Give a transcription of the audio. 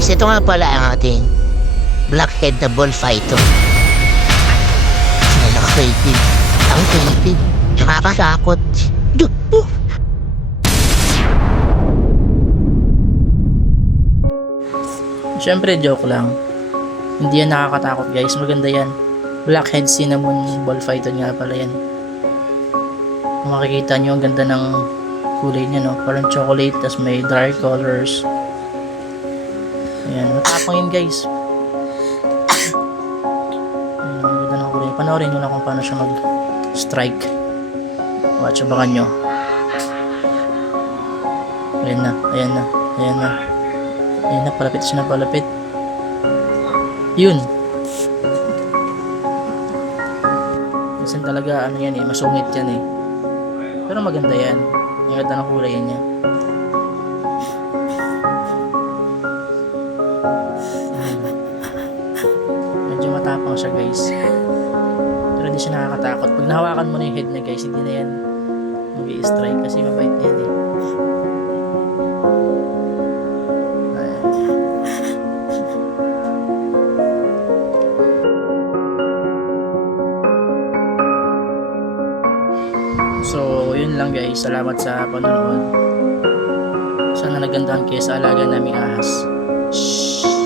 guys, ito nga pala ang ating blackhead na bullfighter. Nakaka-creative. Ang creative. Nakakasakot. Duh! Siyempre, joke lang. Hindi yan nakakatakot guys. Maganda yan. Blackhead cinnamon bullfighter nga pala yan. Kung makikita nyo, ang ganda ng kulay niya, no? Parang chocolate, tas may dark colors. Ayan, matapang yun guys. Ayan, ang ganda ng kulay. Panoorin nyo na kung paano siya mag-strike. Watch, abangan nyo. Ayan na, ayan na, ayan na. Ayan na, palapit siya na palapit. Yun. Minsan talaga, ano yan eh, masungit yan eh. Pero maganda yan. Ang ganda ng kulay niya. Medyo matapang siya guys. Pero hindi siya nakakatakot. Pag nahawakan mo na yung head na guys, hindi na yan mag-i-strike kasi mabait yan eh. So, yun lang guys. Salamat sa panonood. Sana nagandahan kayo sa alaga naming ahas. Shhh!